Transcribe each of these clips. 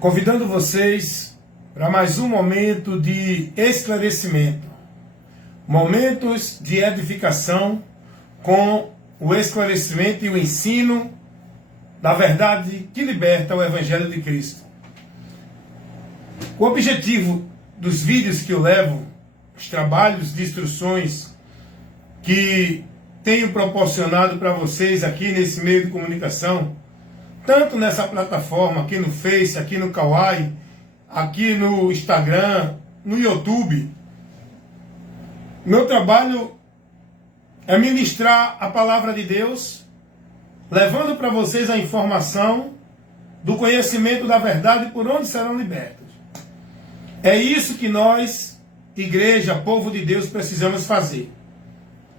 convidando vocês para mais um momento de esclarecimento, momentos de edificação com o esclarecimento e o ensino da verdade que liberta o Evangelho de Cristo. O objetivo dos vídeos que eu levo, os trabalhos de instruções que tenho proporcionado para vocês aqui nesse meio de comunicação, tanto nessa plataforma, aqui no Face, aqui no Kawaii, aqui no Instagram, no YouTube. Meu trabalho é ministrar a palavra de Deus, levando para vocês a informação do conhecimento da verdade por onde serão libertos. É isso que nós, igreja, povo de Deus, precisamos fazer.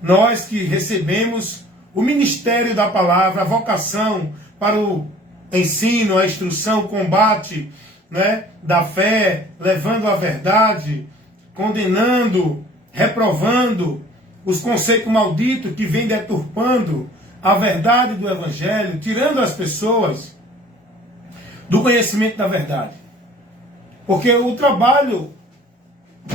Nós que recebemos o ministério da palavra, a vocação para o ensino, a instrução, o combate, da fé, levando a verdade, condenando, reprovando os conceitos malditos que vêm deturpando a verdade do Evangelho, tirando as pessoas do conhecimento da verdade. Porque o trabalho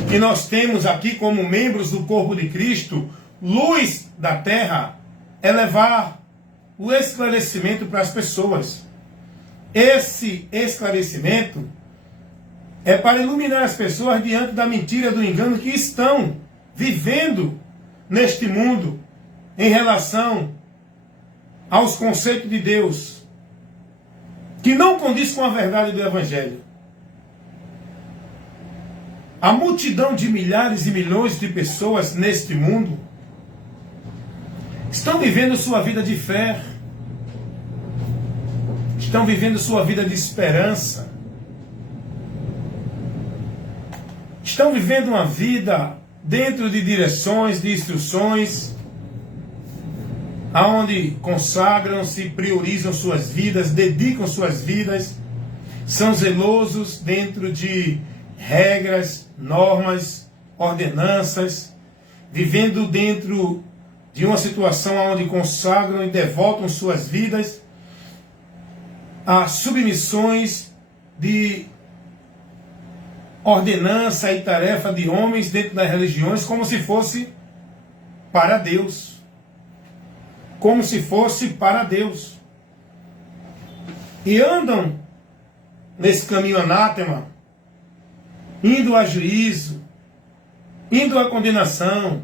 que nós temos aqui como membros do corpo de Cristo, luz da terra, é levar o esclarecimento para as pessoas. Esse esclarecimento é para iluminar as pessoas diante da mentira, do engano que estão vivendo neste mundo em relação aos conceitos de Deus, que não condiz com a verdade do Evangelho. A multidão de milhares e milhões de pessoas neste mundo estão vivendo sua vida de fé, estão vivendo sua vida de esperança, estão vivendo uma vida dentro de direções, de instruções, aonde consagram-se, priorizam suas vidas, dedicam suas vidas, são zelosos dentro de regras, normas, ordenanças, vivendo dentro de uma situação onde consagram e devotam suas vidas a submissões de ordenança e tarefa de homens dentro das religiões, como se fosse para Deus. Como se fosse para Deus. E andam nesse caminho anátema, indo a juízo, indo à condenação,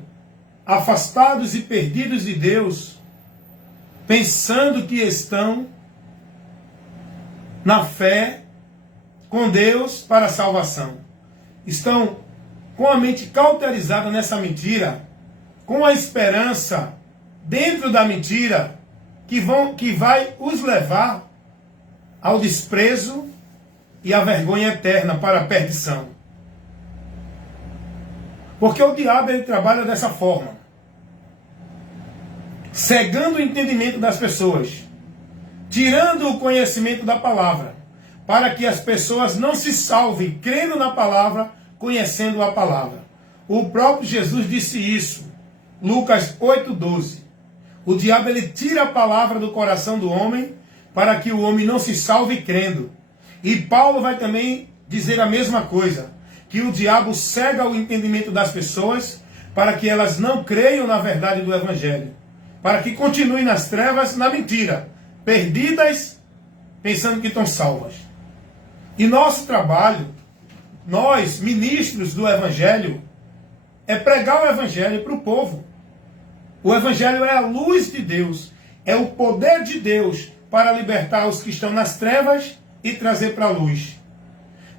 afastados e perdidos de Deus, pensando que estão na fé com Deus para a salvação. Estão com a mente cauterizada nessa mentira, com a esperança dentro da mentira que vai os levar ao desprezo e à vergonha eterna para a perdição. Porque o diabo ele trabalha dessa forma, cegando o entendimento das pessoas, tirando o conhecimento da palavra, para que as pessoas não se salvem crendo na palavra, conhecendo a palavra. O próprio Jesus disse isso, Lucas 8:12. O diabo ele tira a palavra do coração do homem para que o homem não se salve crendo. E Paulo vai também dizer a mesma coisa, que o diabo cega o entendimento das pessoas para que elas não creiam na verdade do Evangelho, para que continuem nas trevas, na mentira, perdidas, pensando que estão salvas. E nosso trabalho, nós, ministros do Evangelho, é pregar o Evangelho para o povo. O Evangelho é a luz de Deus, é o poder de Deus para libertar os que estão nas trevas e trazer para a luz.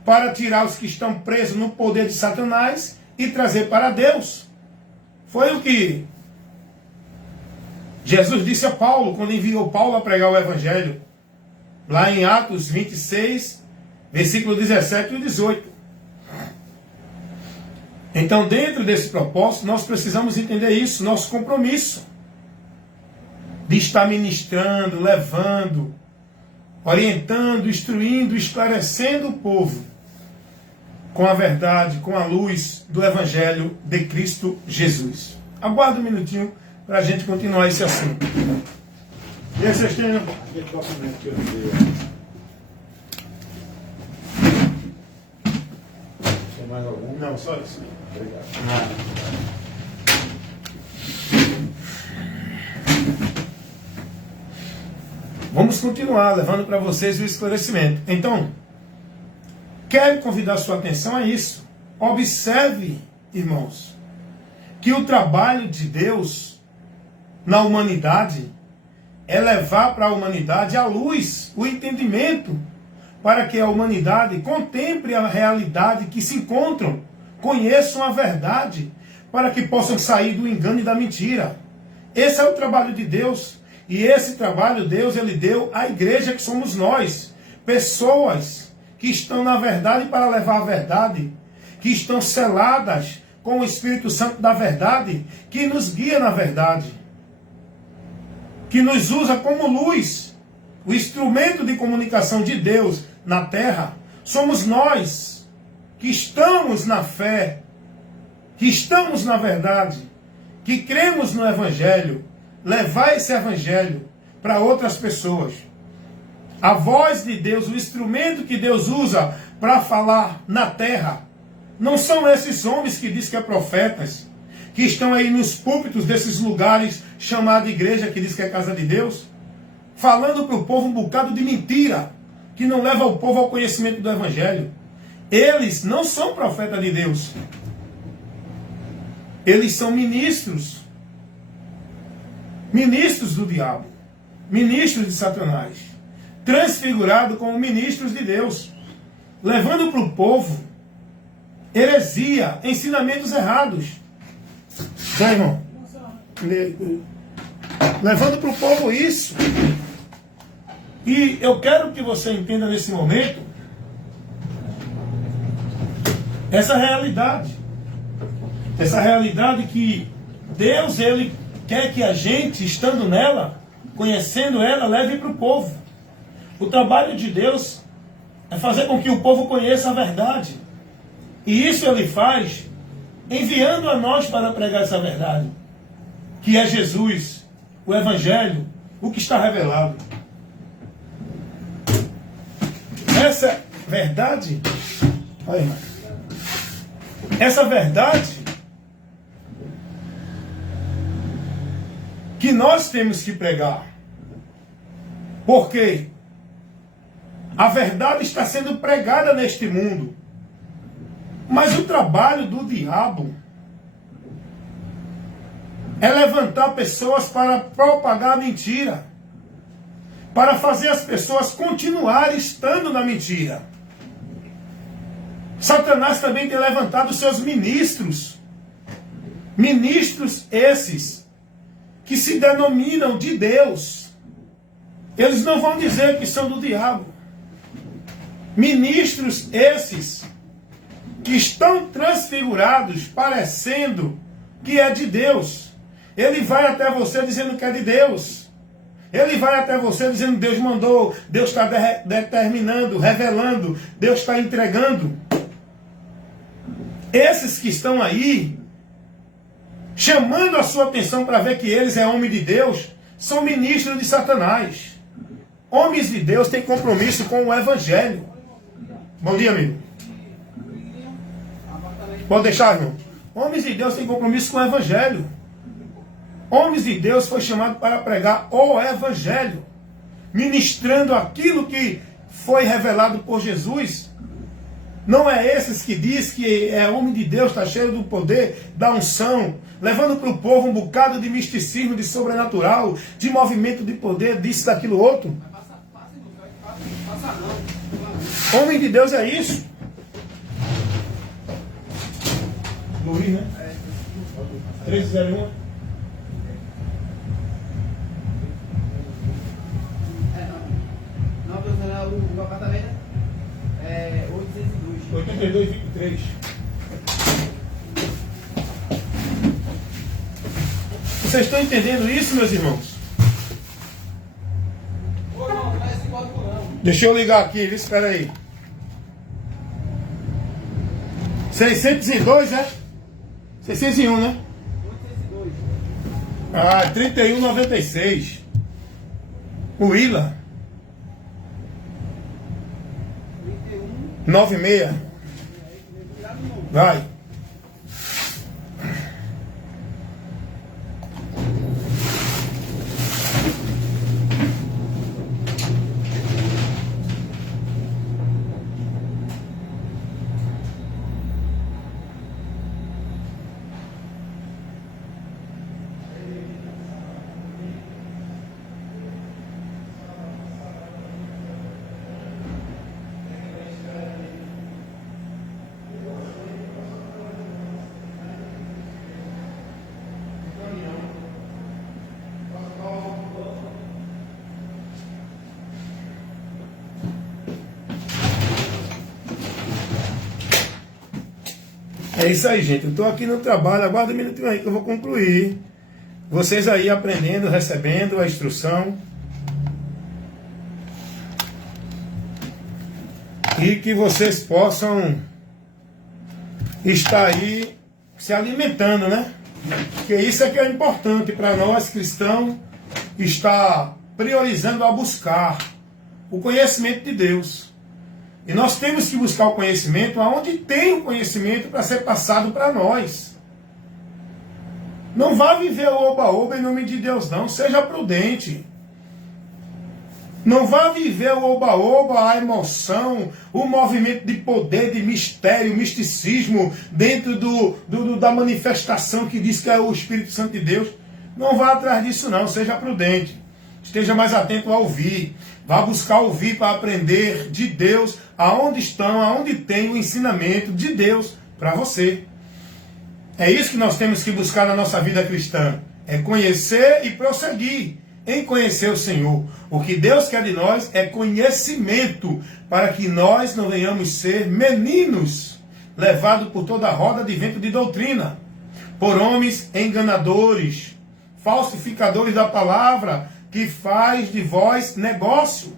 Para tirar os que estão presos no poder de Satanás e trazer para Deus. Foi o que Jesus disse a Paulo, quando enviou Paulo a pregar o Evangelho, lá em Atos 26, versículo 17 e 18. Então, dentro desse propósito, nós precisamos entender isso, nosso compromisso de estar ministrando, levando, orientando, instruindo, esclarecendo o povo com a verdade, com a luz do Evangelho de Cristo Jesus. Aguarda um minutinho para a gente continuar esse assunto. E aí, vocês têm aquele documento que eu enviei. mais algum? Não, só isso. Obrigado. Vamos continuar levando para vocês o esclarecimento. Então, quero convidar sua atenção a isso. Observe, irmãos, que o trabalho de Deus na humanidade é levar para a humanidade a luz, o entendimento, para que a humanidade contemple a realidade que se encontram, conheçam a verdade, para que possam sair do engano e da mentira. Esse é o trabalho de Deus. E esse trabalho Deus ele deu à igreja que somos nós. Pessoas que estão na verdade para levar a verdade, que estão seladas com o Espírito Santo da verdade, que nos guia na verdade, que nos usa como luz, o instrumento de comunicação de Deus na terra. Somos nós que estamos na fé, que estamos na verdade, que cremos no Evangelho, levar esse Evangelho para outras pessoas. A voz de Deus, o instrumento que Deus usa para falar na terra, não são esses homens que diz que é profetas, que estão aí nos púlpitos desses lugares chamados igreja, que diz que é casa de Deus, falando para o povo um bocado de mentira, que não leva o povo ao conhecimento do Evangelho. Eles não são profetas de Deus. Eles são ministros do diabo, ministros de Satanás, transfigurados como ministros de Deus, levando para o povo heresia, ensinamentos errados. Tá, irmão? Levando para o povo isso. E eu quero que você entenda nesse momento essa realidade. Essa realidade que Deus, ele quer que a gente, estando nela, conhecendo ela, leve para o povo. O trabalho de Deus é fazer com que o povo conheça a verdade. E isso ele faz enviando a nós para pregar essa verdade, que é Jesus, o Evangelho, o que está revelado. Essa verdade, olha, irmão, essa verdade que nós temos que pregar. Porque a verdade está sendo pregada neste mundo. Mas o trabalho do diabo é levantar pessoas para propagar a mentira, para fazer as pessoas continuarem estando na mentira. Satanás também tem levantado seus ministros esses que se denominam de Deus. Eles não vão dizer que são do diabo. Ministros esses que estão transfigurados, parecendo que é de Deus. Ele vai até você dizendo que é de Deus. Ele vai até você dizendo que Deus mandou, Deus está determinando, revelando, Deus está entregando. Esses que estão aí, chamando a sua atenção para ver que eles é homem de Deus, são ministros de Satanás. Homens de Deus têm compromisso com o Evangelho. Bom dia, amigo. Pode deixar, irmão. Homens de Deus têm compromisso com o Evangelho. Homens de Deus foi chamado para pregar o Evangelho, ministrando aquilo que foi revelado por Jesus. Não é esses que diz que é homem de Deus, está cheio do poder, da unção, levando para o povo um bocado de misticismo, de sobrenatural, de movimento de poder, disso, daquilo, outro. Homem de Deus é isso. Luiz, né? 1301. O apartamento é 82 e 23. Vocês estão entendendo isso, meus irmãos? Deixa eu ligar aqui, espera aí. 602, né? 601, né? 3196. O Willa. 96. Vai. É isso aí, gente. Eu estou aqui no trabalho. Aguarda um minutinho aí que eu vou concluir. Vocês aí aprendendo, recebendo a instrução. E que vocês possam estar aí se alimentando, né? Porque isso é que é importante para nós cristãos, estar priorizando a buscar o conhecimento de Deus. E nós temos que buscar o conhecimento aonde tem o conhecimento para ser passado para nós. Não vá viver o oba-oba em nome de Deus, não. Seja prudente. Não vá viver o oba-oba, a emoção, o movimento de poder, de mistério, misticismo, dentro da manifestação que diz que é o Espírito Santo de Deus. Não vá atrás disso, não. Seja prudente. Esteja mais atento a ouvir. Vá buscar ouvir para aprender de Deus aonde tem o ensinamento de Deus para você. É isso que nós temos que buscar na nossa vida cristã. É conhecer e prosseguir em conhecer o Senhor. O que Deus quer de nós é conhecimento, para que nós não venhamos ser meninos, levados por toda a roda de vento de doutrina, por homens enganadores, falsificadores da palavra, que faz de vós negócio.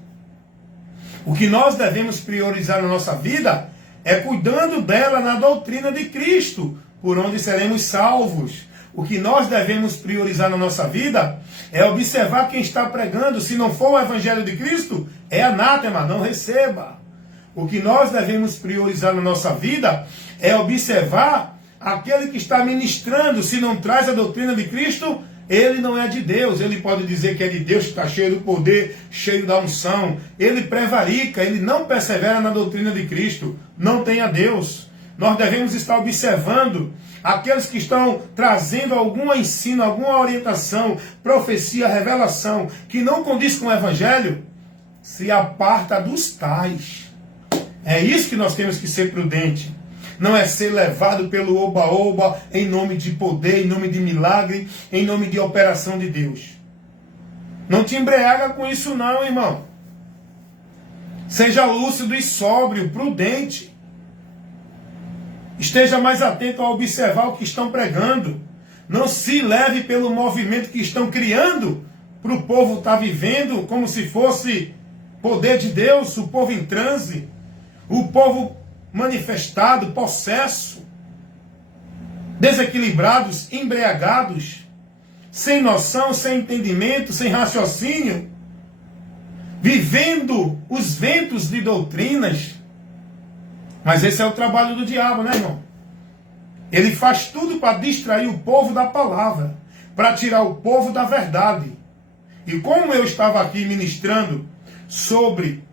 O que nós devemos priorizar na nossa vida é cuidando dela na doutrina de Cristo, por onde seremos salvos. O que nós devemos priorizar na nossa vida é observar quem está pregando. Se não for o Evangelho de Cristo, é anátema, não receba. O que nós devemos priorizar na nossa vida é observar aquele que está ministrando. Se não traz a doutrina de Cristo, ele não é de Deus. Ele pode dizer que é de Deus, que está cheio do poder, cheio da unção. Ele prevarica, ele não persevera na doutrina de Cristo. Não tem a Deus. Nós devemos estar observando aqueles que estão trazendo algum ensino, alguma orientação, profecia, revelação, que não condiz com o Evangelho, se aparta dos tais. É isso que nós temos que ser prudente. Não é ser levado pelo oba-oba em nome de poder, em nome de milagre, em nome de operação de Deus. Não te embriaga com isso não, irmão. Seja lúcido e sóbrio, prudente. Esteja mais atento a observar o que estão pregando. Não se leve pelo movimento que estão criando para o povo estar vivendo como se fosse poder de Deus, o povo em transe, o povo manifestado, possesso, desequilibrados, embriagados, sem noção, sem entendimento, sem raciocínio, vivendo os ventos de doutrinas. Mas esse é o trabalho do diabo, né, irmão? Ele faz tudo para distrair o povo da palavra, para tirar o povo da verdade. E como eu estava aqui ministrando sobre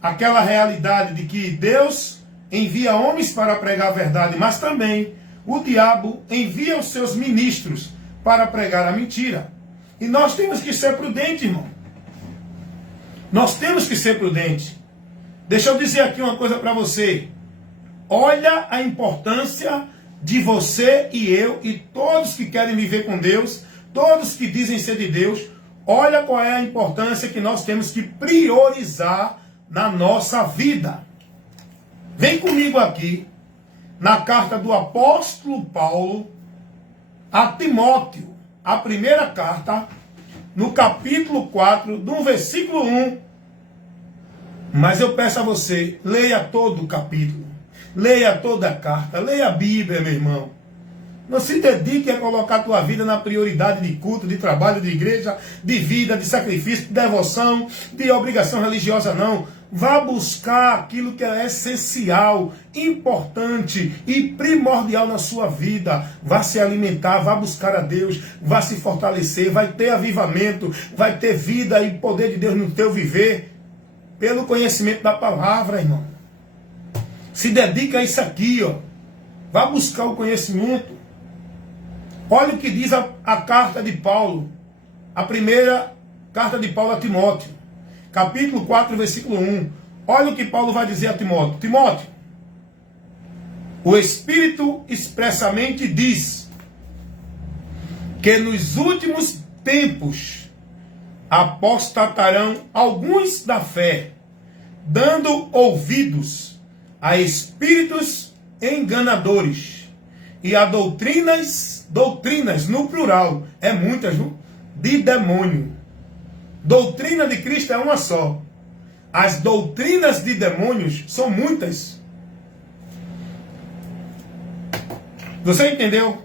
aquela realidade de que Deus envia homens para pregar a verdade, mas também o diabo envia os seus ministros para pregar a mentira. E nós temos que ser prudentes, irmão. Nós temos que ser prudentes. Deixa eu dizer aqui uma coisa para você. Olha a importância de você e eu e todos que querem viver com Deus, todos que dizem ser de Deus. Olha qual é a importância que nós temos que priorizar na nossa vida. Vem comigo aqui na carta do apóstolo Paulo a Timóteo, a primeira carta, no capítulo 4, no versículo 1. Mas eu peço a você, leia todo o capítulo. Leia toda a carta, leia a Bíblia, meu irmão. Não se dedique a colocar a tua vida na prioridade de culto, de trabalho, de igreja, de vida, de sacrifício, de devoção, de obrigação religiosa, não. Vá buscar aquilo que é essencial, importante e primordial na sua vida. Vá se alimentar, vá buscar a Deus, vá se fortalecer, vai ter avivamento, vai ter vida e poder de Deus no teu viver, pelo conhecimento da palavra, irmão. Se dedica a isso aqui, ó. Vá buscar o conhecimento. Olha o que diz a carta de Paulo, a primeira carta de Paulo a Timóteo, capítulo 4, versículo 1. Olha o que Paulo vai dizer a Timóteo. Timóteo, o Espírito expressamente diz que nos últimos tempos apostatarão alguns da fé, dando ouvidos a espíritos enganadores e a doutrinas no plural, é muitas, viu? De demônio. Doutrina de Cristo é uma só. As doutrinas de demônios são muitas. Você entendeu?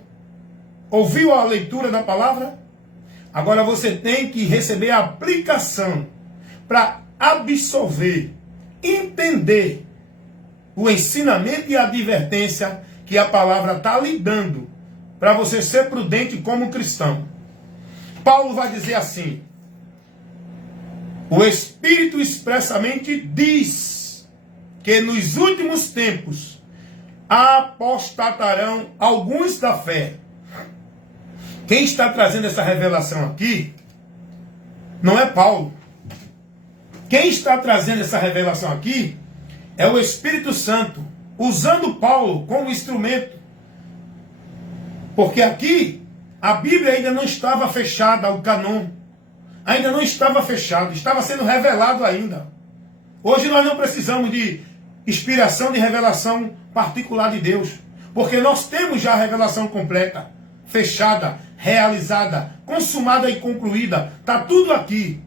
Ouviu a leitura da palavra? Agora você tem que receber a aplicação para absorver, entender o ensinamento e a advertência que a palavra está lhe dando para você ser prudente como cristão. Paulo vai dizer assim: o Espírito expressamente diz que nos últimos tempos apostatarão alguns da fé. Quem está trazendo essa revelação aqui não é Paulo. Quem está trazendo essa revelação aqui é o Espírito Santo, usando Paulo como instrumento. Porque aqui a Bíblia ainda não estava fechada, o cânon ainda não estava fechado, estava sendo revelado ainda. Hoje nós não precisamos de inspiração, de revelação particular de Deus, porque nós temos já a revelação completa, fechada, realizada, consumada e concluída. Está tudo aqui.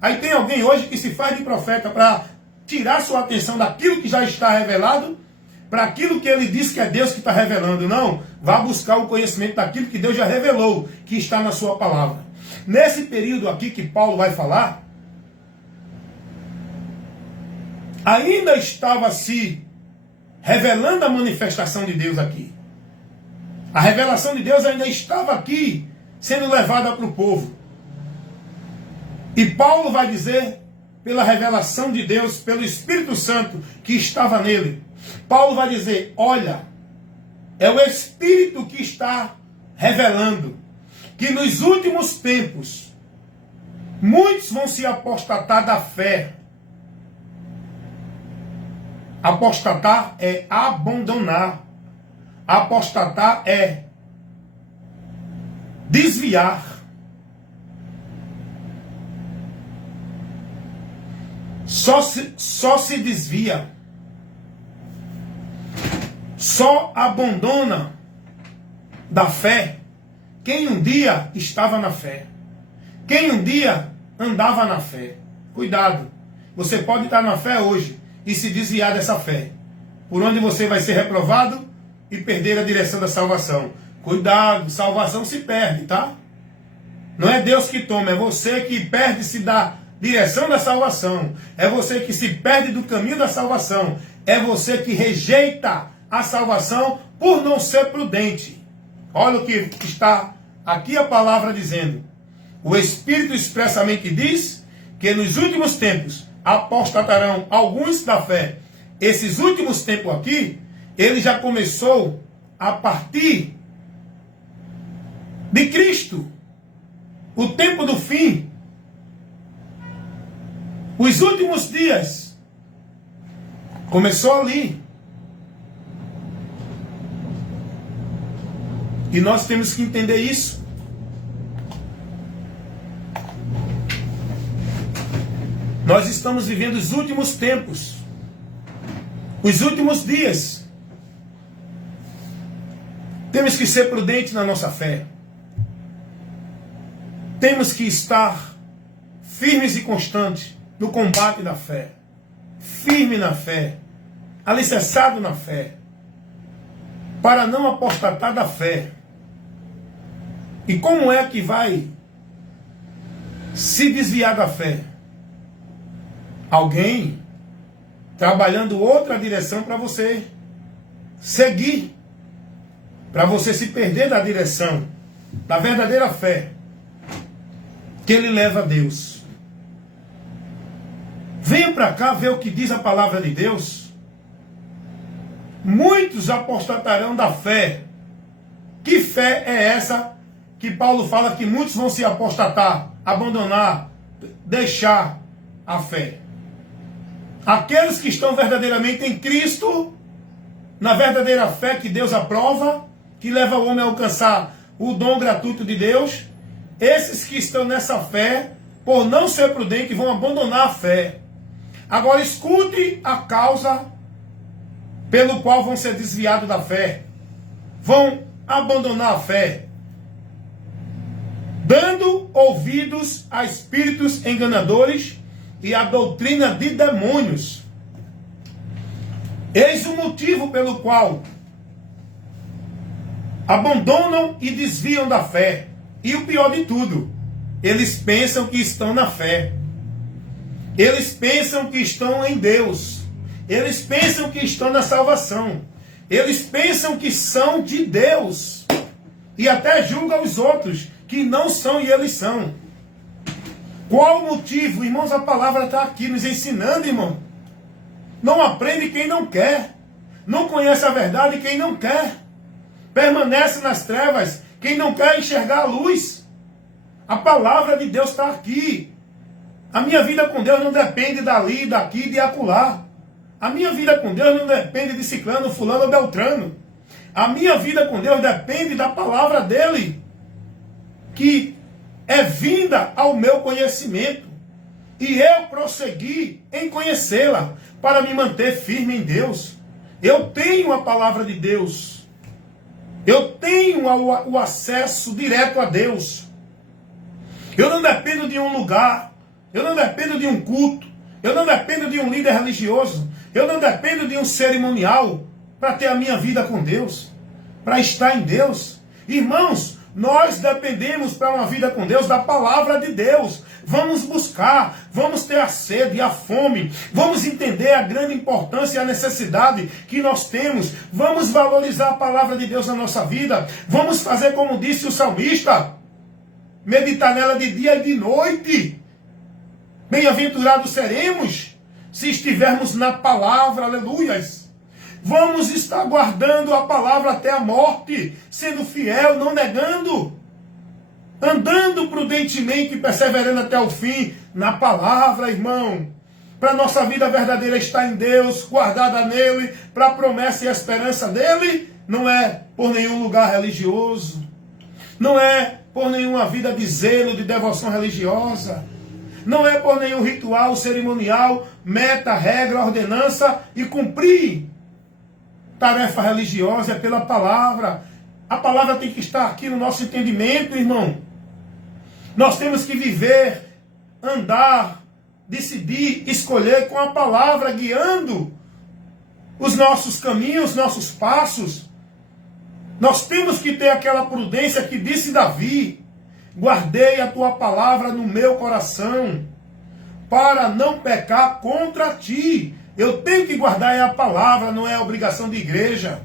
Aí tem alguém hoje que se faz de profeta para tirar sua atenção daquilo que já está revelado para aquilo que ele diz que é Deus que está revelando. Não, vá buscar o conhecimento daquilo que Deus já revelou, que está na sua palavra. Nesse período aqui que Paulo vai falar, ainda estava se revelando a manifestação de Deus aqui. A revelação de Deus ainda estava aqui, sendo levada para o povo. E Paulo vai dizer, pela revelação de Deus, pelo Espírito Santo que estava nele, Paulo vai dizer: olha, é o Espírito que está revelando que nos últimos tempos muitos vão se apostatar da fé. Apostatar é abandonar. Apostatar é desviar. Só se desvia, só abandona da fé quem um dia estava na fé, quem um dia andava na fé. Cuidado, você pode estar na fé hoje e se desviar dessa fé, por onde você vai ser reprovado e perder a direção da salvação. Cuidado, salvação se perde, tá? Não é Deus que toma, é você que perde-se da direção da salvação. É você que se perde do caminho da salvação. É você que rejeita a salvação por não ser prudente. Olha o que está aqui a palavra dizendo. O Espírito expressamente diz que nos últimos tempos apostatarão alguns da fé. Esses últimos tempos aqui, ele já começou a partir de Cristo. O tempo do fim. Os últimos dias. Começou ali. E nós temos que entender isso. Nós estamos vivendo os últimos tempos. Os últimos dias. Temos que ser prudentes na nossa fé. Temos que estar firmes e constantes no combate da fé. Firme na fé. Alicerçado na fé. Para não apostatar da fé. E como é que vai se desviar da fé? Alguém trabalhando outra direção para você seguir, para você se perder da direção da verdadeira fé que ele leva a Deus. Venha para cá ver o que diz a palavra de Deus. Muitos apostatarão da fé. Que fé é essa que Paulo fala que muitos vão se apostatar, abandonar, deixar a fé? Aqueles que estão verdadeiramente em Cristo, na verdadeira fé que Deus aprova, que leva o homem a alcançar o dom gratuito de Deus, esses que estão nessa fé, por não ser prudentes, vão abandonar a fé. Agora escute a causa pelo qual vão ser desviados da fé. Vão abandonar a fé. Dando ouvidos a espíritos enganadores e a doutrina de demônios. Eis o motivo pelo qual abandonam e desviam da fé. E o pior de tudo, eles pensam que estão na fé. Eles pensam que estão em Deus. Eles pensam que estão na salvação. Eles pensam que são de Deus. E até julgam os outros que não são e eles são. Qual o motivo? Irmãos, a palavra está aqui nos ensinando, irmão. Não aprende quem não quer. Não conhece a verdade quem não quer. Permanece nas trevas quem não quer enxergar a luz. A palavra de Deus está aqui. A minha vida com Deus não depende dali, daqui, de acolá. A minha vida com Deus não depende de ciclano, fulano ou beltrano. A minha vida com Deus depende da palavra dele, que é vinda ao meu conhecimento. E eu prossegui em conhecê-la para me manter firme em Deus. Eu tenho a palavra de Deus. Eu tenho o acesso direto a Deus. Eu não dependo de um lugar. Eu não dependo de um culto. Eu não dependo de um líder religioso. Eu não dependo de um cerimonial para ter a minha vida com Deus, para estar em Deus. Irmãos, nós dependemos para uma vida com Deus da palavra de Deus. Vamos buscar, vamos ter a sede e a fome. Vamos entender a grande importância e a necessidade que nós temos. Vamos valorizar a palavra de Deus na nossa vida. Vamos fazer como disse o salmista, meditar nela de dia e de noite. Bem-aventurados seremos se estivermos na palavra, aleluias. Vamos estar guardando a palavra até a morte, sendo fiel, não negando, andando prudentemente e perseverando até o fim na palavra, irmão. Para nossa vida verdadeira estar em Deus, guardada nele, para a promessa e a esperança dele, não é por nenhum lugar religioso, não é por nenhuma vida de zelo, de devoção religiosa, não é por nenhum ritual cerimonial, meta, regra, ordenança e cumprir tarefa religiosa, é pela palavra. A palavra tem que estar aqui no nosso entendimento, irmão. Nós temos que viver, andar, decidir, escolher com a palavra, guiando os nossos caminhos, nossos passos. Nós temos que ter aquela prudência que disse Davi: guardei a tua palavra no meu coração, para não pecar contra ti. Eu tenho que guardar a palavra, não é obrigação de igreja.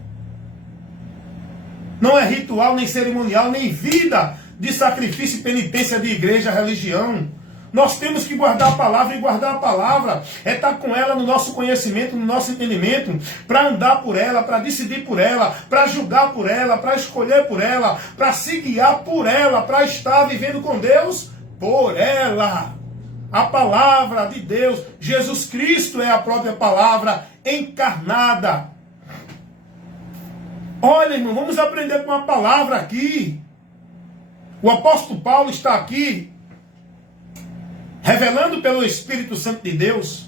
Não é ritual, nem cerimonial, nem vida de sacrifício e penitência de igreja, religião. Nós temos que guardar a palavra, e guardar a palavra é estar com ela no nosso conhecimento, no nosso entendimento, para andar por ela, para decidir por ela, para julgar por ela, para escolher por ela, para se guiar por ela, para estar vivendo com Deus por ela. A palavra de Deus, Jesus Cristo é a própria palavra encarnada. Olha, irmão, vamos aprender com a palavra aqui. O apóstolo Paulo está aqui revelando pelo Espírito Santo de Deus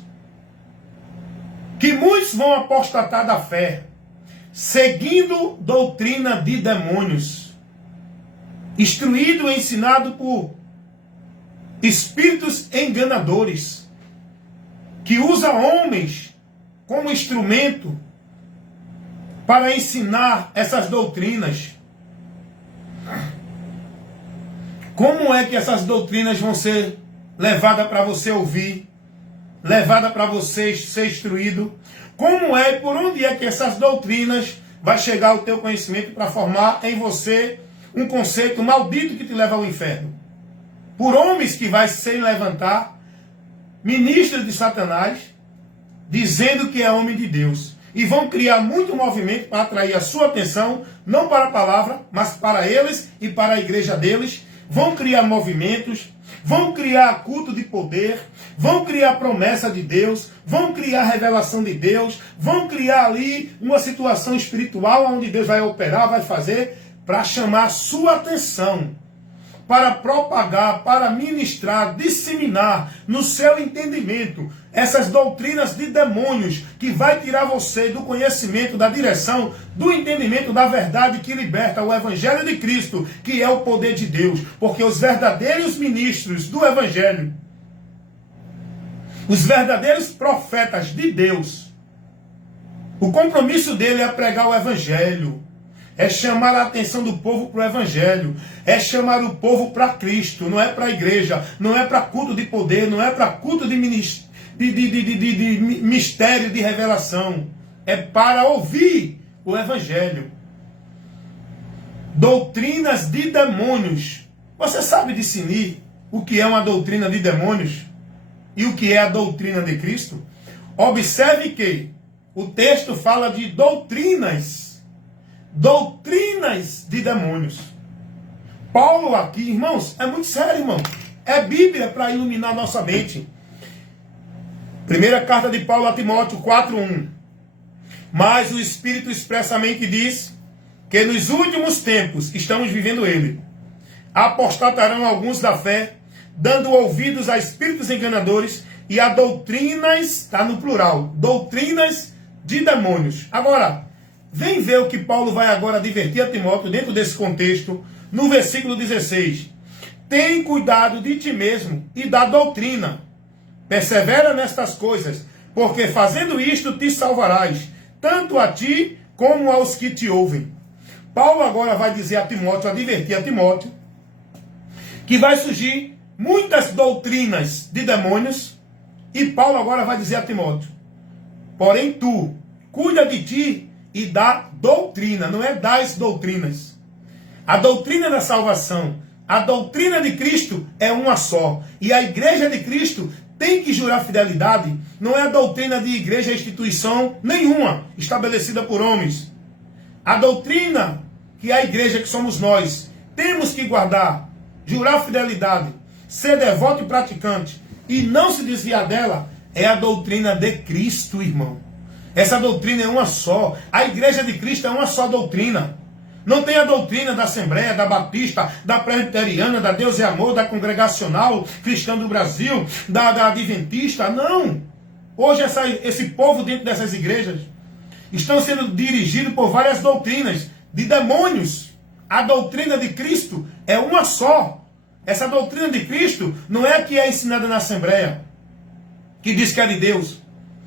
que muitos vão apostatar da fé, seguindo doutrina de demônios, instruído e ensinado por espíritos enganadores, que usam homens como instrumento para ensinar essas doutrinas. Como é que essas doutrinas vão ser levadas para você ouvir, levadas para você ser instruído? Como é e por onde é que essas doutrinas vai chegar ao teu conhecimento para formar em você um conceito maldito que te leva ao inferno? Por homens que vai se levantar, ministros de Satanás, dizendo que é homem de Deus. E vão criar muito movimento para atrair a sua atenção, não para a palavra, mas para eles e para a igreja deles. Vão criar movimentos, vão criar culto de poder, vão criar promessa de Deus, vão criar revelação de Deus, vão criar ali uma situação espiritual onde Deus vai operar, vai fazer, para chamar a sua atenção, para propagar, para ministrar, disseminar no seu entendimento essas doutrinas de demônios que vai tirar você do conhecimento, da direção, do entendimento da verdade que liberta o Evangelho de Cristo, que é o poder de Deus. Porque os verdadeiros ministros do Evangelho, os verdadeiros profetas de Deus, o compromisso dele é pregar o Evangelho, é chamar a atenção do povo para o Evangelho, é chamar o povo para Cristo, não é para a igreja, não é para culto de poder, não é para culto de mistério, de revelação, é para ouvir o Evangelho. Doutrinas de demônios. Você sabe discernir o que é uma doutrina de demônios e o que é a doutrina de Cristo? Observe que o texto fala de doutrinas de demônios. Paulo aqui, irmãos, é muito sério, irmão. É Bíblia para iluminar nossa mente. Primeira carta de Paulo a Timóteo 4:1. Mas o Espírito expressamente diz que nos últimos tempos estamos vivendo ele. Apostatarão alguns da fé, dando ouvidos a espíritos enganadores e a doutrinas, está no plural, doutrinas de demônios. Agora, vem ver o que Paulo vai agora advertir a Timóteo dentro desse contexto, no versículo 16. Tem cuidado de ti mesmo e da doutrina. Persevera nestas coisas, porque fazendo isto te salvarás, tanto a ti como aos que te ouvem. Paulo agora vai dizer a Timóteo, advertir a Timóteo, que vai surgir muitas doutrinas de demônios, e Paulo agora vai dizer a Timóteo, porém tu, cuida de ti e da doutrina, não é das doutrinas. A doutrina da salvação, a doutrina de Cristo é uma só. E a igreja de Cristo tem que jurar fidelidade. Não é a doutrina de igreja, instituição nenhuma estabelecida por homens. A doutrina que a igreja que somos nós temos que guardar, jurar fidelidade, ser devoto e praticante e não se desviar dela, é a doutrina de Cristo, irmão. Essa doutrina é uma só. A igreja de Cristo é uma só doutrina. Não tem a doutrina da Assembleia, da Batista, da Presbiteriana, da Deus e Amor, da Congregacional Cristã do Brasil, da Adventista. Não. Hoje esse povo dentro dessas igrejas estão sendo dirigidos por várias doutrinas de demônios. A doutrina de Cristo é uma só. Essa doutrina de Cristo não é a que é ensinada na Assembleia, que diz que é de Deus.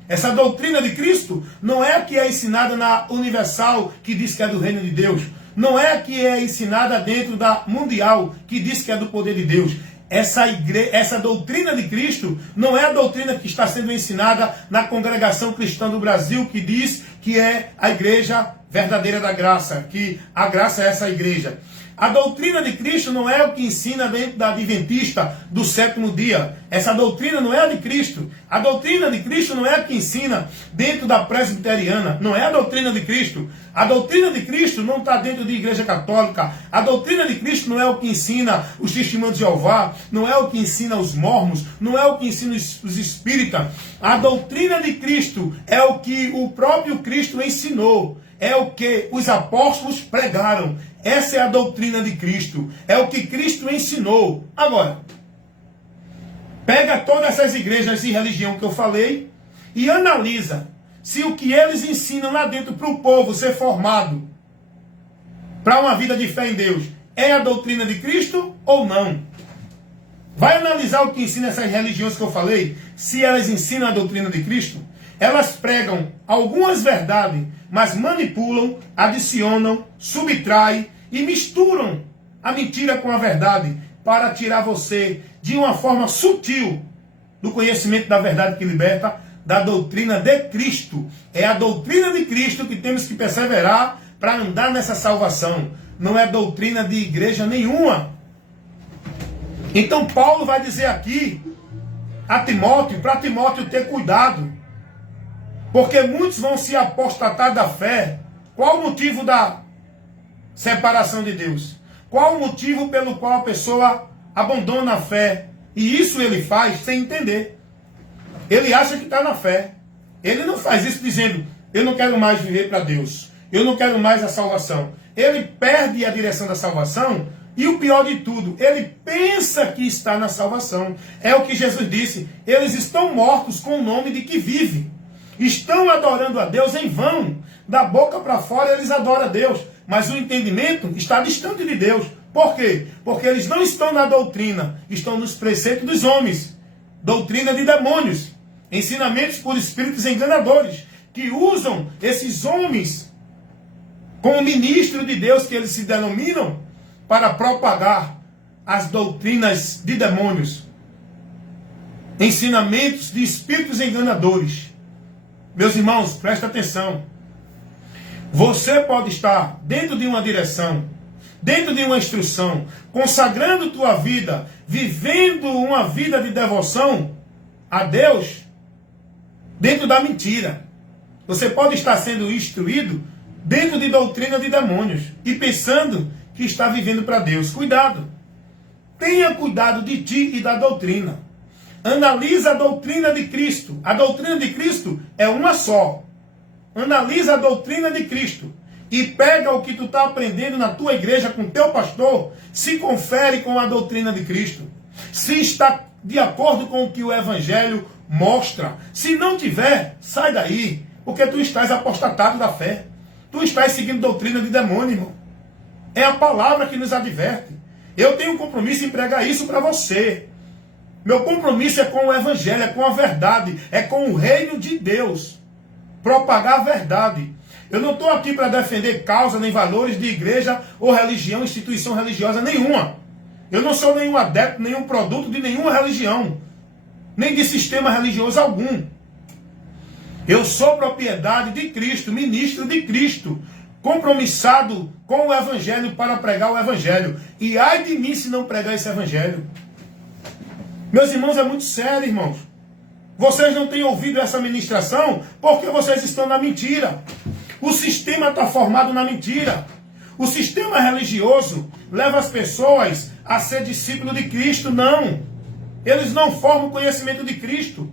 Essa doutrina de Cristo não é a que é ensinada na Universal, que diz que é do reino de Deus. Não é a que é ensinada dentro da Mundial, que diz que é do poder de Deus. Essa doutrina de Cristo não é a doutrina que está sendo ensinada na Congregação Cristã do Brasil, que diz que é a igreja verdadeira da graça, que a graça é essa igreja. A doutrina de Cristo não é o que ensina dentro da Adventista do sétimo dia. Essa doutrina não é a de Cristo. A doutrina de Cristo não é a que ensina dentro da Presbiteriana. Não é a doutrina de Cristo. A doutrina de Cristo não está dentro de igreja católica. A doutrina de Cristo não é o que ensina os testemunhos de Jeová. Não é o que ensina os mormons. Não é o que ensina os espíritas. A doutrina de Cristo é o que o próprio Cristo ensinou. É o que os apóstolos pregaram. Essa é a doutrina de Cristo. É o que Cristo ensinou. Agora, pega todas essas igrejas de religião que eu falei e analisa se o que eles ensinam lá dentro para o povo ser formado para uma vida de fé em Deus é a doutrina de Cristo ou não. Vai analisar o que ensina essas religiões que eu falei, se elas ensinam a doutrina de Cristo. Elas pregam algumas verdades, mas manipulam, adicionam, subtraem e misturam a mentira com a verdade. para tirar você de uma forma sutil do conhecimento da verdade que liberta, da doutrina de Cristo. É a doutrina de Cristo que temos que perseverar para andar nessa salvação. Não é doutrina de igreja nenhuma. Então Paulo vai dizer aqui a Timóteo, para Timóteo ter cuidado, porque muitos vão se apostatar da fé. Qual o motivo da separação de Deus? Qual o motivo pelo qual a pessoa abandona a fé? E isso ele faz sem entender. Ele acha que está na fé. Ele não faz isso dizendo, eu não quero mais viver para Deus, eu não quero mais a salvação. Ele perde a direção da salvação. E o pior de tudo, ele pensa que está na salvação. É o que Jesus disse. Eles estão mortos com o nome de que vive. Estão adorando a Deus em vão. Da boca para fora eles adoram a Deus. Mas o entendimento está distante de Deus. Por quê? Porque eles não estão na doutrina. Estão nos preceitos dos homens. Doutrina de demônios. Ensinamentos por espíritos enganadores. Que usam esses homens como ministro de Deus que eles se denominam, para propagar as doutrinas de demônios, ensinamentos de espíritos enganadores. Meus irmãos, presta atenção. Você pode estar dentro de uma direção, dentro de uma instrução, consagrando tua vida, vivendo uma vida de devoção a Deus, dentro da mentira. Você pode estar sendo instruído dentro de doutrina de demônios e pensando que está vivendo para Deus. Cuidado. Tenha cuidado de ti e da doutrina. Analisa a doutrina de Cristo. A doutrina de Cristo é uma só. Analisa a doutrina de Cristo. E pega o que tu está aprendendo na tua igreja com teu pastor. Se confere com a doutrina de Cristo. Se está de acordo com o que o Evangelho mostra. Se não tiver, sai daí. Porque tu estás apostatado da fé. Tu estás seguindo doutrina de demônio, irmão. É a palavra que nos adverte. Eu tenho um compromisso em pregar isso para você. Meu compromisso é com o Evangelho, é com a verdade, é com o reino de Deus. Propagar a verdade. Eu não estou aqui para defender causa nem valores de igreja ou religião, instituição religiosa nenhuma. Eu não sou nenhum adepto, nenhum produto de nenhuma religião, nem de sistema religioso algum. Eu sou propriedade de Cristo, ministro de Cristo, compromissado com o Evangelho para pregar o Evangelho. E ai de mim se não pregar esse Evangelho. Meus irmãos, é muito sério, irmãos. Vocês não têm ouvido essa ministração porque vocês estão na mentira. O sistema está formado na mentira. O sistema religioso leva as pessoas a ser discípulo de Cristo. Não. Eles não formam o conhecimento de Cristo.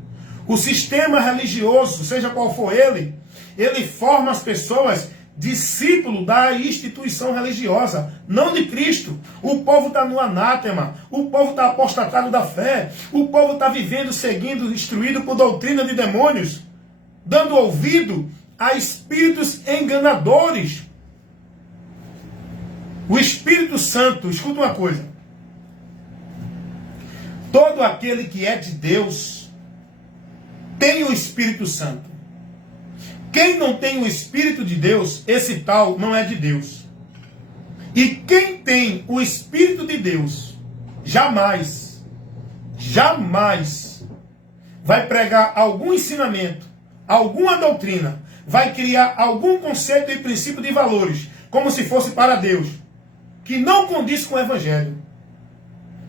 O sistema religioso, seja qual for ele forma as pessoas discípulo da instituição religiosa, não de Cristo. O povo está no anátema, o povo está apostatado da fé, o povo está vivendo, seguindo, instruído por doutrina de demônios, dando ouvido a espíritos enganadores. O Espírito Santo, escuta uma coisa, todo aquele que é de Deus tem o Espírito Santo. Quem não tem o Espírito de Deus, esse tal não é de Deus. E quem tem o Espírito de Deus, jamais vai pregar algum ensinamento, alguma doutrina, vai criar algum conceito e princípio de valores, como se fosse para Deus, que não condiz com o Evangelho,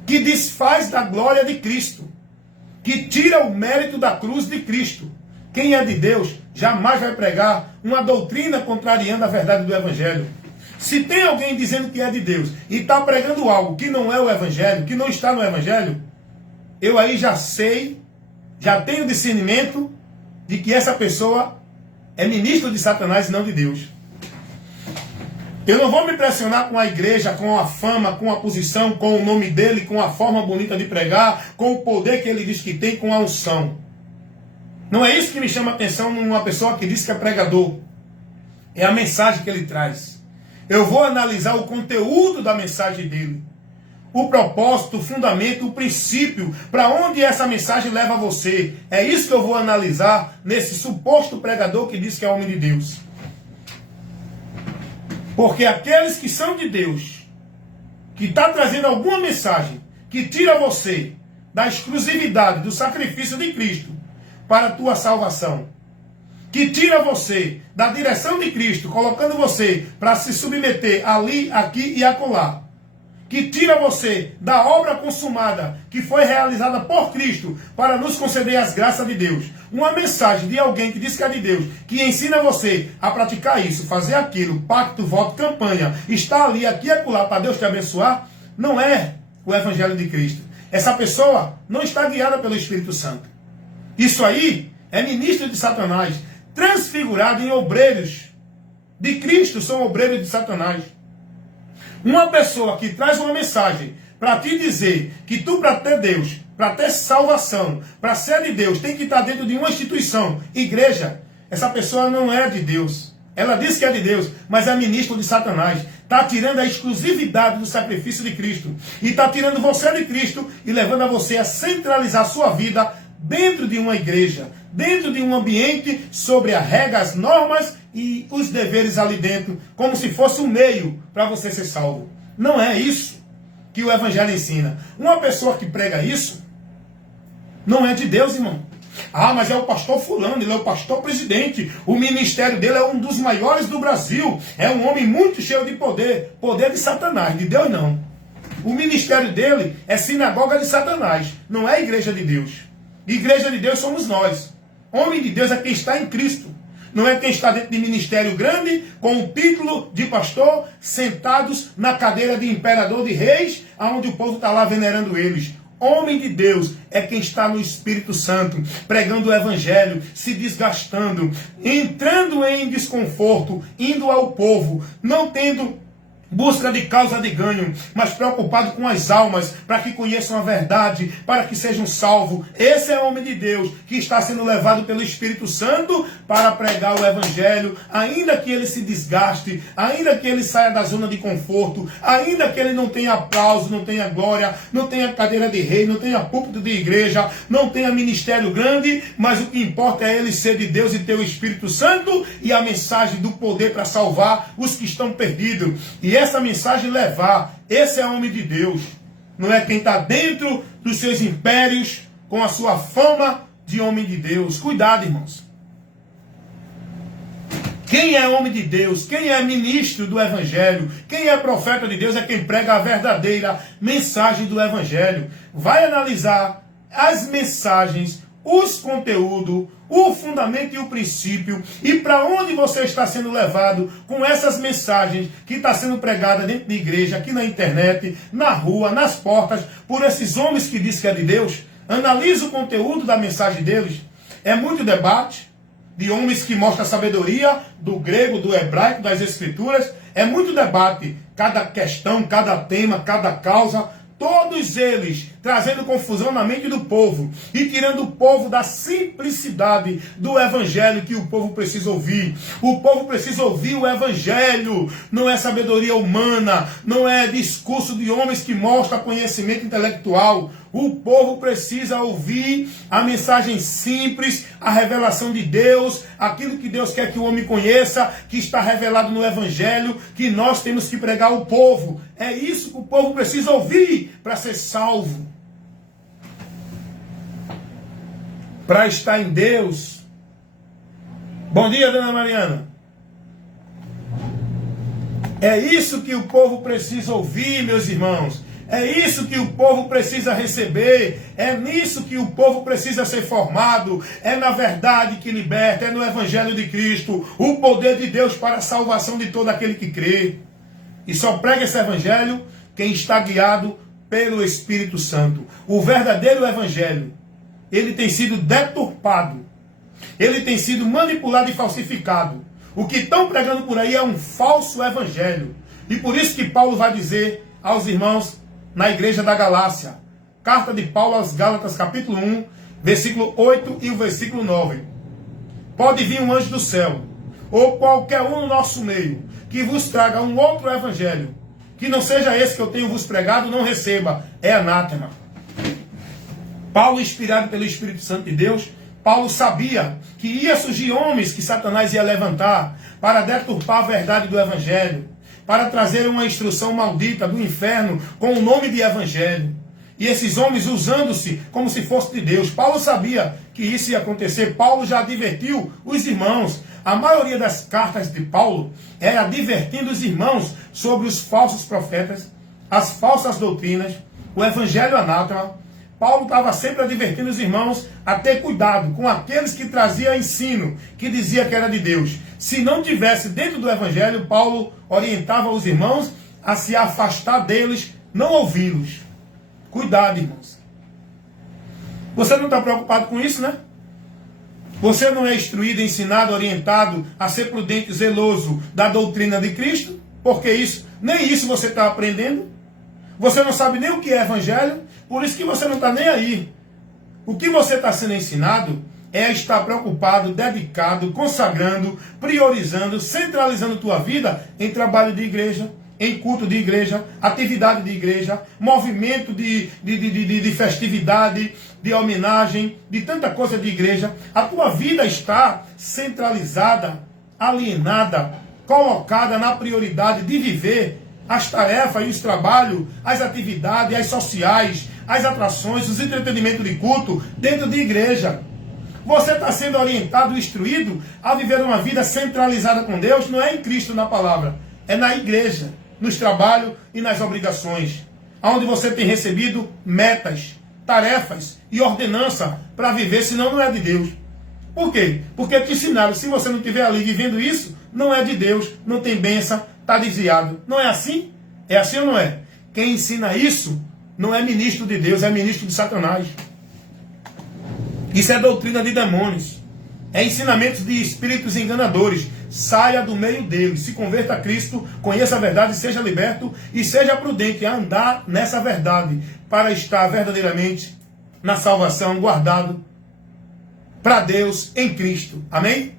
que desfaz da glória de Cristo, que tira o mérito da cruz de Cristo. Quem é de Deus jamais vai pregar uma doutrina contrariando a verdade do Evangelho. Se tem alguém dizendo que é de Deus e está pregando algo que não é o Evangelho, que não está no Evangelho, eu aí já sei, já tenho discernimento de que essa pessoa é ministro de Satanás e não de Deus. Eu não vou me impressionar com a igreja, com a fama, com a posição, com o nome dele, com a forma bonita de pregar, com o poder que ele diz que tem, com a unção. Não é isso que me chama a atenção numa pessoa que diz que é pregador. É a mensagem que ele traz. Eu vou analisar o conteúdo da mensagem dele. O propósito, o fundamento, o princípio, para onde essa mensagem leva você. É isso que eu vou analisar nesse suposto pregador que diz que é homem de Deus. Porque aqueles que são de Deus, que está trazendo alguma mensagem, que tira você da exclusividade do sacrifício de Cristo para a tua salvação, que tira você da direção de Cristo, colocando você para se submeter ali, aqui e acolá, que tira você da obra consumada que foi realizada por Cristo para nos conceder as graças de Deus. Uma mensagem de alguém que diz que é de Deus, que ensina você a praticar isso, fazer aquilo, pacto, voto, campanha, estar ali, aqui e acolá para Deus te abençoar, não é o Evangelho de Cristo. Essa pessoa não está guiada pelo Espírito Santo. Isso aí é ministro de Satanás, transfigurado em obreiros de Cristo, são obreiros de Satanás. Uma pessoa que traz uma mensagem para te dizer que tu, para ter Deus, para ter salvação, para ser de Deus, tem que estar dentro de uma instituição, igreja, essa pessoa não é de Deus. Ela diz que é de Deus, mas é ministro de Satanás. Está tirando a exclusividade do sacrifício de Cristo. E está tirando você de Cristo e levando a você a centralizar a sua vida dentro de uma igreja, dentro de um ambiente sobre as regras, as normas e os deveres ali dentro, como se fosse um meio para você ser salvo. Não é isso que o Evangelho ensina. Uma pessoa que prega isso não é de Deus, irmão. Ah, mas é o pastor fulano, ele é o pastor presidente, o ministério dele é um dos maiores do Brasil, é um homem muito cheio de poder, poder de Satanás, de Deus não. O ministério dele é sinagoga de Satanás, não é igreja de Deus. Igreja de Deus somos nós. Homem de Deus é quem está em Cristo. Não é quem está dentro de ministério grande, com o título de pastor, sentados na cadeira de imperador de reis, onde o povo está lá venerando eles. Homem de Deus é quem está no Espírito Santo, pregando o Evangelho, se desgastando, entrando em desconforto, indo ao povo, não tendo busca de causa de ganho, mas preocupado com as almas, para que conheçam a verdade, para que sejam salvos. Esse é o homem de Deus, que está sendo levado pelo Espírito Santo para pregar o Evangelho, ainda que ele se desgaste, ainda que ele saia da zona de conforto, ainda que ele não tenha aplauso, não tenha glória, não tenha cadeira de rei, não tenha púlpito de igreja, não tenha ministério grande, mas o que importa é ele ser de Deus e ter o Espírito Santo e a mensagem do poder para salvar os que estão perdidos. E essa mensagem levar, esse é homem de Deus, não é quem está dentro dos seus impérios com a sua fama de homem de Deus. Cuidado, irmãos. Quem é homem de Deus, quem é ministro do Evangelho, quem é profeta de Deus é quem prega a verdadeira mensagem do Evangelho. Vai analisar as mensagens, os conteúdos, o fundamento e o princípio, e para onde você está sendo levado com essas mensagens que está sendo pregada dentro de igreja, aqui na internet, na rua, nas portas, por esses homens que dizem que é de Deus. Analisa o conteúdo da mensagem deles. É muito debate de homens que mostram a sabedoria do grego, do hebraico, das escrituras. É muito debate, cada questão, cada tema, cada causa. Todos eles trazendo confusão na mente do povo e tirando o povo da simplicidade do Evangelho que o povo precisa ouvir. O povo precisa ouvir o Evangelho, não é sabedoria humana, não é discurso de homens que mostram conhecimento intelectual. O povo precisa ouvir a mensagem simples, a revelação de Deus, aquilo que Deus quer que o homem conheça, que está revelado no Evangelho, que nós temos que pregar ao povo. É isso que o povo precisa ouvir para ser salvo. Para estar em Deus. Bom dia, dona Mariana. É isso que o povo precisa ouvir, meus irmãos. É isso que o povo precisa receber. É nisso que o povo precisa ser formado. É na verdade que liberta. É no Evangelho de Cristo. O poder de Deus para a salvação de todo aquele que crê. E só prega esse Evangelho quem está guiado pelo Espírito Santo. O verdadeiro Evangelho, ele tem sido deturpado. Ele tem sido manipulado e falsificado. O que estão pregando por aí é um falso Evangelho. E por isso que Paulo vai dizer aos irmãos na igreja da Galácia, carta de Paulo aos Gálatas, capítulo 1, versículo 8 e o versículo 9. Pode vir um anjo do céu, ou qualquer um no nosso meio, que vos traga um outro evangelho, que não seja esse que eu tenho vos pregado, não receba, é anátema. Paulo, inspirado pelo Espírito Santo de Deus, Paulo sabia que ia surgir homens que Satanás ia levantar para deturpar a verdade do evangelho, para trazer uma instrução maldita do inferno com o nome de evangelho. E esses homens usando-se como se fosse de Deus. Paulo sabia que isso ia acontecer. Paulo já advertiu os irmãos. A maioria das cartas de Paulo é advertindo os irmãos sobre os falsos profetas, as falsas doutrinas, o evangelho anátema. Paulo estava sempre advertindo os irmãos a ter cuidado com aqueles que traziam ensino, que dizia que era de Deus. Se não tivesse dentro do evangelho, Paulo orientava os irmãos a se afastar deles, não ouvi-los. Cuidado, irmãos. Você não está preocupado com isso, né? Você não é instruído, ensinado, orientado a ser prudente e zeloso da doutrina de Cristo? Porque isso, nem isso você está aprendendo. Você não sabe nem o que é evangelho, por isso que você não está nem aí. O que você está sendo ensinado é estar preocupado, dedicado, consagrando, priorizando, centralizando tua vida em trabalho de igreja, em culto de igreja, atividade de igreja, movimento de festividade, de homenagem, de tanta coisa de igreja. A tua vida está centralizada, alienada, colocada na prioridade de viver as tarefas e os trabalhos, as atividades, as sociais, as atrações, os entretenimentos de culto dentro de igreja. Você está sendo orientado, instruído a viver uma vida centralizada com Deus, não é em Cristo na palavra, é na igreja, nos trabalhos e nas obrigações, onde você tem recebido metas, tarefas e ordenança para viver, senão não é de Deus. Por quê? Porque te ensinaram, se você não estiver ali vivendo isso, não é de Deus, não tem bênção, está desviado. Não é assim? É assim ou não é? Quem ensina isso não é ministro de Deus, é ministro de Satanás. Isso é doutrina de demônios. É ensinamentos de espíritos enganadores. Saia do meio deles, se converta a Cristo, conheça a verdade, seja liberto e seja prudente a andar nessa verdade para estar verdadeiramente na salvação, guardado para Deus em Cristo. Amém?